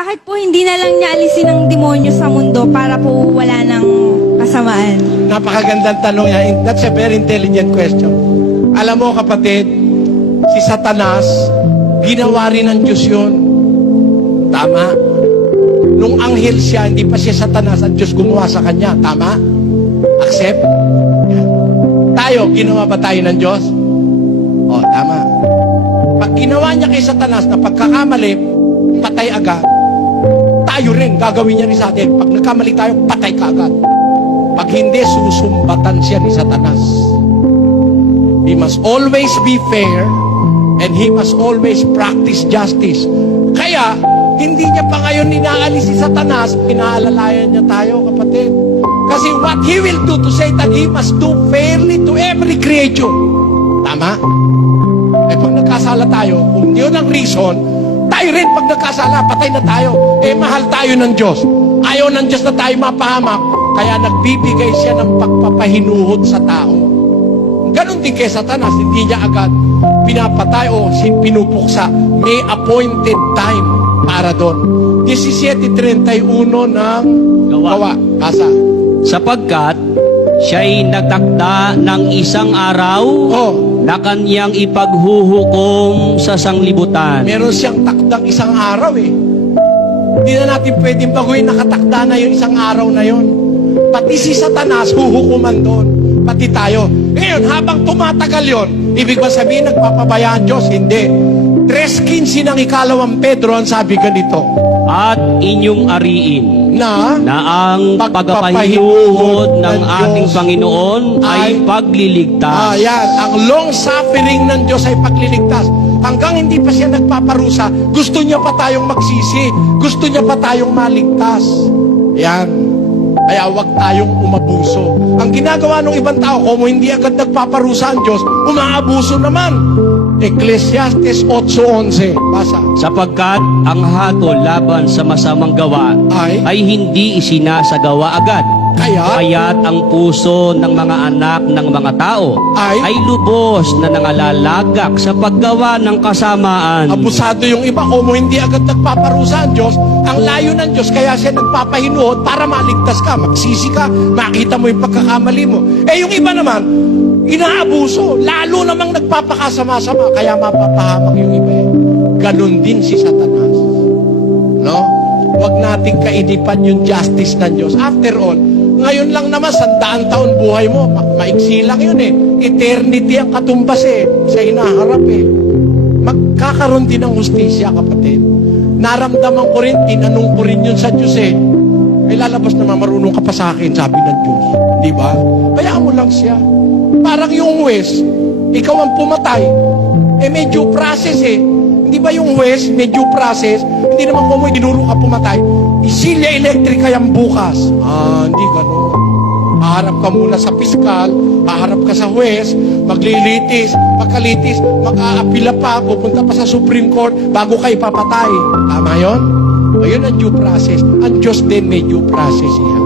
Bakit po hindi na lang niya alisin ang demonyo sa mundo para po wala ng kasamaan? Napakagandang tanong yan. That's a very intelligent question. Alam mo kapatid, si Satanas, ginawa rin ng Diyos yun. Tama. Nung anghel siya, hindi pa siya Satanas, ang Diyos gumawa sa kanya. Tama? Accept? Yan. Tayo, ginawa ba tayo ng Diyos? O, tama. Pag ginawa niya kay Satanas na pagkakamali, patay agad, tayo rin, gagawin niya rin sa atin. Pag nagkamali tayo, patay ka agad. Pag hindi, susumbatan siya ni Satanas. He must always be fair and he must always practice justice. Kaya, hindi niya pa ngayon inaalis si Satanas, pinaalalayan niya tayo, kapatid. Kasi what he will do to Satan, he must do fairly to every creature. Tama? Eh pag nagkasala tayo, kung yun ang reason, tayo rin pag nagkasala, patay na tayo. Eh mahal tayo ng Diyos. Ayaw ng Diyos na tayo mapahamak, kaya nagbibigay siya ng pagpapahinuhod sa tao. Ganon din kay Satanas, hindi niya agad pinapatay o pinupuksa. May appointed time para doon. 17:31 ng Gawa. Basa. Sapagkat siya'y nagtakda ng isang araw na kanyang ipaghuhukom sa sanglibutan. Meron siyang takdang isang araw eh. Hindi na natin pwedeng baguhin, nakatakda na yung isang araw na yon. Pati si Satanas, huhukuman doon. Pati tayo. Ngayon, habang tumatagal yon, ibig ba sabihin, nagpapabayaan Diyos? Hindi. 3:15 ng ikalawang Pedro, ang sabi ganito. At inyong ariin Na ang pagpapahinuhod ng ating Panginoon ay pagliligtas. Yan. Ang long suffering ng Diyos ay pagliligtas. Hanggang hindi pa siya nagpaparusa, gusto niya pa tayong magsisi. Gusto niya pa tayong maligtas. Yan. Kaya huwag tayong umabuso. Ang ginagawa ng ibang tao, kung hindi agad nagpaparusa ang Diyos, umaabuso naman. Ecclesiastes 8:11. Basa. Sapagkat ang hatol laban sa masamang gawa ay hindi isinasagawa agad. Kaya't ang puso ng mga anak ng mga tao ay lubos na nangalalagak sa paggawa ng kasamaan. Abusado yung iba, kung hindi agad nagpaparusa ang Diyos, ang layo ng Diyos, kaya siya nagpapahinuhod para maligtas ka, magsisi ka, makita mo yung pagkakamali mo. Eh yung iba naman, inaabuso, lalo namang nagpapakasama-sama, kaya mapapahamak yung iba. Ganon din si Satanas. No? Huwag nating kainipan yung justice ng Diyos. After all, ngayon lang naman, 100 taon buhay mo, maiksi lang yun eh. Eternity ang katumbas eh, sa hinaharap eh. Magkakaroon din ng hustisya, kapatid. Naramdaman ko rin, tinanong ko rin yun sa Diyos eh. May lalabas naman, marunong ka pa sa akin, sabi ng Diyos. Di ba? Bayaan mo lang siya. Parang yung huwes, ikaw ang pumatay. Eh may due process eh. Hindi ba yung huwes, may due process? Hindi naman kung may dinuro ka pumatay. Isilya electric kayang bukas. Hindi gano'n. Haharap ka muna sa piskal, haharap ka sa huwes, maglilitis, pagkalitis, mag-aapila pa, pupunta pa sa Supreme Court bago ka ipapatay. Tama yun? Ayun ang due process. Ang Diyos din may due process siya.